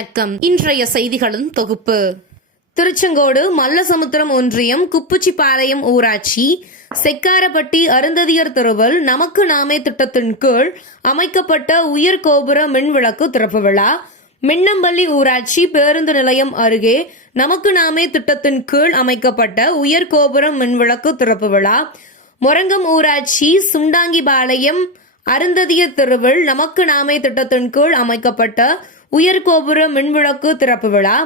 வணக்கம். இன்றைய செய்திகளின் தொகுப்பு. திருச்செங்கோடு மல்லசமுத்திரம் ஒன்றியம் குப்புச்சிப்பாளையம் ஊராட்சி செக்காரப்பட்டி அருந்ததியர் தெருவில் நமக்கு நாமே திட்டத்தின் கீழ் அமைக்கப்பட்ட உயர் கோபுர மின்விளக்கு திறப்பு விழா. மின்னம்பள்ளி ஊராட்சி பேருந்து நிலையம் அருகே நமக்கு நாமே திட்டத்தின் கீழ் அமைக்கப்பட்ட உயர் கோபுர மின்விளக்கு திறப்பு விழா. மொரங்கம் ஊராட்சி சுண்டாங்கிபாளையம் பாளையம் அருந்ததியர் தெருவில் நமக்கு நாமே திட்டத்தின் கீழ் அமைக்கப்பட்ட உயர்கோபுர மின்விளக்கு திறப்பு விழா.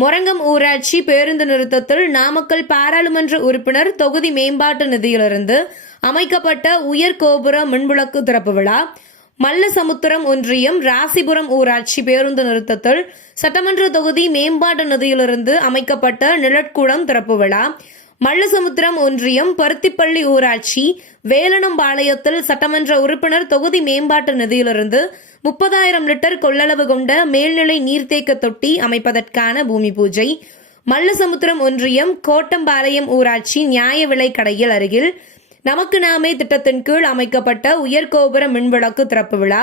மொரங்கம் ஊராட்சி பேருந்து நிறுத்தத்தில் நாமக்கல் பாராளுமன்ற உறுப்பினர் தொகுதி மேம்பாட்டு நிதியிலிருந்து அமைக்கப்பட்ட உயர்கோபுர மின்விளக்கு திறப்பு விழா. மல்லசமுத்திரம் ஒன்றியம் ராசிபுரம் ஊராட்சி பேருந்து நிறுத்தத்தில் சட்டமன்ற தொகுதி மேம்பாட்டு நிதியிலிருந்து அமைக்கப்பட்ட நிழற்குளம் திறப்பு விழா. மல்லசமுத்திரம் ஒன்றியம் பருத்திப்பள்ளி ஊராட்சி வேலனம்பாளையத்தில் சட்டமன்ற உறுப்பினர் தொகுதி மேம்பாட்டு நிதியிலிருந்து முப்பதாயிரம் லிட்டர் கொள்ளளவு கொண்ட மேல்நிலை நீர்த்தேக்க தொட்டி அமைப்பதற்கான பூமி பூஜை. மல்லசமுத்திரம் ஒன்றியம் கோட்டம்பாளையம் ஊராட்சி நியாய விலை கடையில் அருகில் நமக்கு நாமே திட்டத்தின் கீழ் அமைக்கப்பட்ட உயர்கோபுர மின்விளக்கு திறப்பு விழா.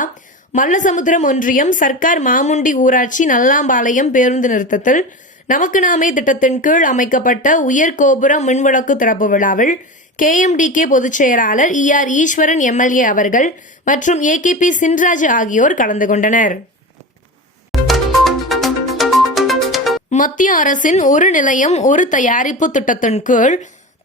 மல்லசமுத்திரம் ஒன்றியம் சர்க்கார் மாமுண்டி ஊராட்சி நல்லாம்பாளையம் பேருந்து நிறுத்தத்தில் நமக்கு நாமே திட்டத்தின் கீழ் அமைக்கப்பட்ட உயர் கோபுர மின்விளக்கு திறப்பு விழாவில் கேஎம்டிகே பொதுச் செயலாளர் இ ஆர் ஈஸ்வரன் எம்எல்ஏ அவர்கள் மற்றும் ஏகேபி சின்ராஜ் ஆகியோர் கலந்து கொண்டனர். மத்திய அரசின் ஒரு நிலையம் ஒரு தயாரிப்பு திட்டத்தின் கீழ்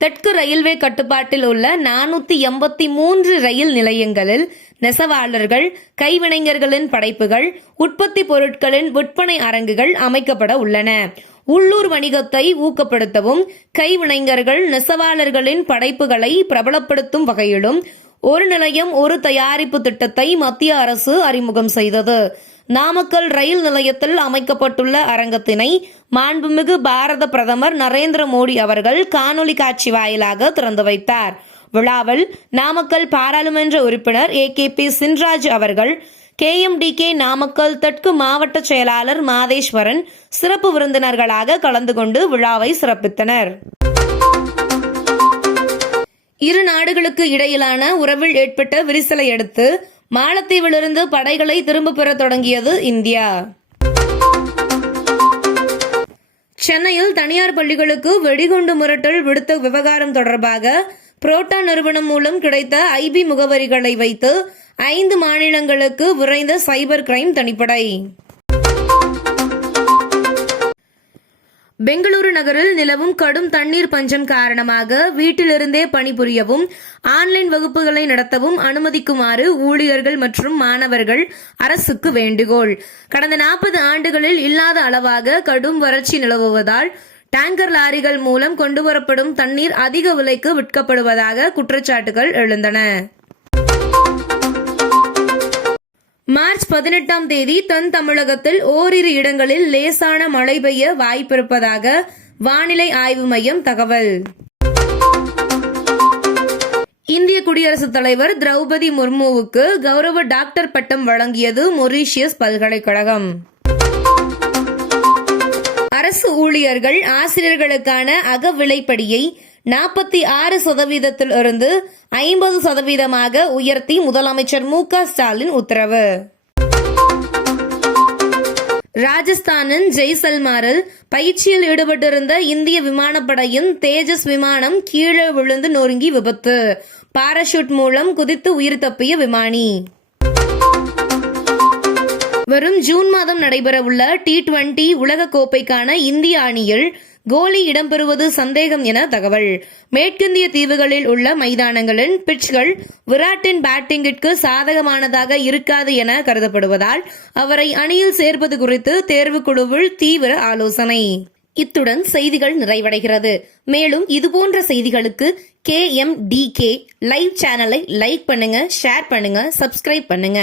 தெற்கு ரயில்வே கட்டுப்பாட்டில் உள்ள நானூத்தி எண்பத்தி மூன்று ரயில் நிலையங்களில் நெசவாளர்கள் கைவினைஞர்களின் படைப்புகள் உற்பத்தி பொருட்களின் விற்பனை அரங்குகள் அமைக்கப்பட உள்ளன. உள்ளூர் வணிகத்தை ஊக்கப்படுத்தவும் கைவினைஞர்கள் நெசவாளர்களின் படைப்புகளை பிரபலப்படுத்தும் வகையிலும் ஒரு நிலையம் ஒரு தயாரிப்பு திட்டத்தை மத்திய அரசு அறிமுகம் செய்தது. நாமக்கல் ரயில் நிலையத்தில் அமைக்கப்பட்டுள்ள அரங்கத்தினை மாண்புமிகு பாரத பிரதமர் நரேந்திர மோடி அவர்கள் காணொலி காட்சி வாயிலாக திறந்து வைத்தார். விழாவில் நாமக்கல் பாராளுமன்ற உறுப்பினர் ஏ கே பி சின்ராஜ் அவர்கள் கேஎம்டிகே நாமக்கல் தெற்கு மாவட்ட செயலாளர் மாதேஸ்வரன் சிறப்பு விருந்தினர்களாக கலந்து கொண்டு விழாவை சிறப்பித்தனர். இரு நாடுகளுக்கு இடையிலான உறவில் ஏற்பட்ட விரிசலை அடுத்து மாலத்தீவிலிருந்து படைகளை திரும்ப பெற தொடங்கியது இந்தியா. சென்னையில் தனியார் பள்ளிகளுக்கு வெடிகுண்டு மிரட்டல் விடுத்த விவகாரம் தொடர்பாக புரோட்டா நிறுவனம் மூலம் கிடைத்த ஐபி முகவரிகளை வைத்து ஐந்து மாநிலங்களுக்கு விரைந்த சைபர் கிரைம் தனிப்படை. பெங்களூரு நகரில் நிலவும் கடும் தண்ணீர் பஞ்சம் காரணமாக வீட்டிலிருந்தே பணிபுரியவும் ஆன்லைன் வகுப்புகளை நடத்தவும் அனுமதிக்குமாறு ஊழியர்கள் மற்றும் மாணவர்கள் அரசுக்கு வேண்டுகோள். கடந்த நாற்பது ஆண்டுகளில் இல்லாத அளவாக கடும் வறட்சி நிலவுவதால் டேங்கர் லாரிகள் மூலம் கொண்டுவரப்படும் தண்ணீர் அதிக விலைக்கு விற்கப்படுவதாக குற்றச்சாட்டுகள் எழுந்தன. மார்ச் பதினெட்டாம் தேதி தென் தமிழகத்தில் ஓரிரு இடங்களில் லேசான மழை பெய்ய வாய்ப்பிருப்பதாக வானிலை ஆய்வு மையம் தகவல். இந்திய குடியரசுத் தலைவர் திரௌபதி முர்முவுக்கு கௌரவ டாக்டர் பட்டம் வழங்கியது மொரீஷியஸ் பல்கலைக்கழகம். அரசு ஊழியர்கள் ஆசிரியர்களுக்கான அகவிலைப்படியை நாற்பத்தி ஆறு சதவீதத்தில் இருந்து ஐம்பது சதவீதமாக உயர்த்தி முதலமைச்சர் மு க ஸ்டாலின் உத்தரவு. ராஜஸ்தானின் ஜெய்சல்மாரில் பயிற்சியில் ஈடுபட்டிருந்த இந்திய விமானப்படையின் தேஜஸ் விமானம் கீழே விழுந்து நொறுங்கி விபத்து. பாராஷூட் மூலம் குதித்து உயிர் தப்பிய விமானி. வரும் ஜூன் மாதம் நடைபெறவுள்ள டி டுவெண்டி உலக கோப்பைக்கான இந்திய அணியில் கோலி இடம்பெறுவது சந்தேகம் என தகவல். மேற்கிந்திய தீவுகளில் உள்ள மைதானங்களின் பிட்ச்கள் விராட்டின் பேட்டிங்கிற்கு சாதகமானதாக இருக்காது என கருதப்படுவதால் அவரை அணியில் சேர்ப்பது குறித்து தேர்வுக்குழுவில் தீவிர ஆலோசனை. இத்துடன் செய்திகள் நிறைவடைகிறது. மேலும் இதுபோன்ற செய்திகளுக்கு K M D K live சேனலை லைக் பண்ணுங்க ஷேர் பண்ணுங்க சப்ஸ்கிரைப் பண்ணுங்க.